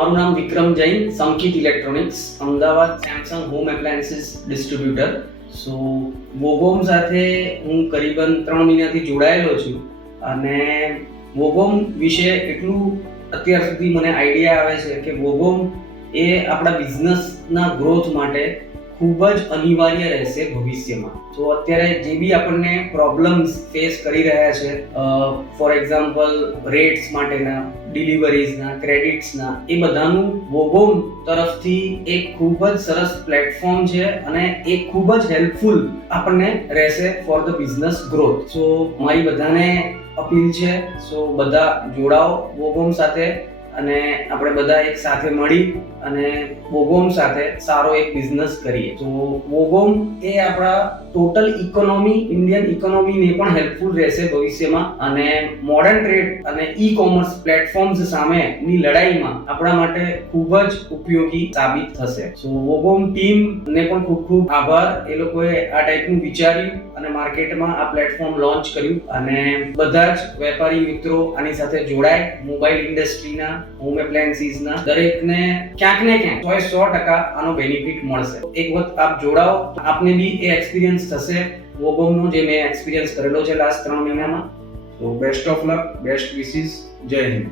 મારું નામ Vikram Jain, Sankit electronics, Ahmedabad Samsung home appliances distributor. So વોગોમ સાથે હું કરીબન 3 મહિનાથી જોડાયેલો છું અને વોગોમ વિશે એટલું અત્યાર સુધી મને આઈડિયા આવે છે કે વોગોમ એ આપણા બિઝનેસના ગ્રોથ માટે ખૂબ જ અનિવાર્ય રહેશે ભવિષ્યમાં. તો અત્યારે જે બી આપણને પ્રોબ્લેમ્સ ફેસ કરી રહ્યા છે, ફોર એક્ઝામ્પલ રેટ્સ માટેના, ડિલિવરીઝના, ક્રેડિટ્સના, એ બધાનું વોગોમ તરફથી એક ખૂબ જ સરસ પ્લેટફોર્મ છે અને એ ખૂબ જ હેલ્પફુલ આપણને રહેશે ફોર ધ બિઝનેસ ગ્રોથ. સો મારી બધાને અપીલ છે, સો બધા જોડાઓ વોગોમ સાથે અને આપણે બધા એક સાથે મળી અને વોગોમ સાથે સારો એક બિઝનેસ કરીએ. તો વોગોમ એ આપણા ટોટલ ઇકોનોમી, ઇન્ડિયન ઇકોનોમીને પણ હેલ્પફુલ રહેશે ભવિષ્યમાં અને મોડર્ન ટ્રેડ અને ઈ કોમર્સ પ્લેટફોર્મ્સ સામેની લડાઈમાં આપણા માટે ખૂબ જ ઉપયોગી સાબિત થશે. સો વોગોમ ટીમને પણ ખૂબ ખૂબ આભાર. એ લોકોએ આ ટાઈપનું વિચાર્યું અને માર્કેટમાં આ પ્લેટફોર્મ લોન્ચ કર્યું અને બધા જ વેપારી મિત્રો આની સાથે જોડાય. મોબાઈલ ઇન્ડસ્ટ્રીના, હોમ એપ્લાયન્સીસના દરેકને ક્યાંક ને ક્યાંક 100% આનો બેનિફિટ મળશે. એક વખત આપ જોડાઓ, આપને બી એ એક્સપિરિયન્સ થશે વોગોમનો જે મેં એક્સપિરિયન્સ કરેલો છે લાસ્ટ 3 મહિનામાં. તો best of luck, best wishes, જય હિન્દ.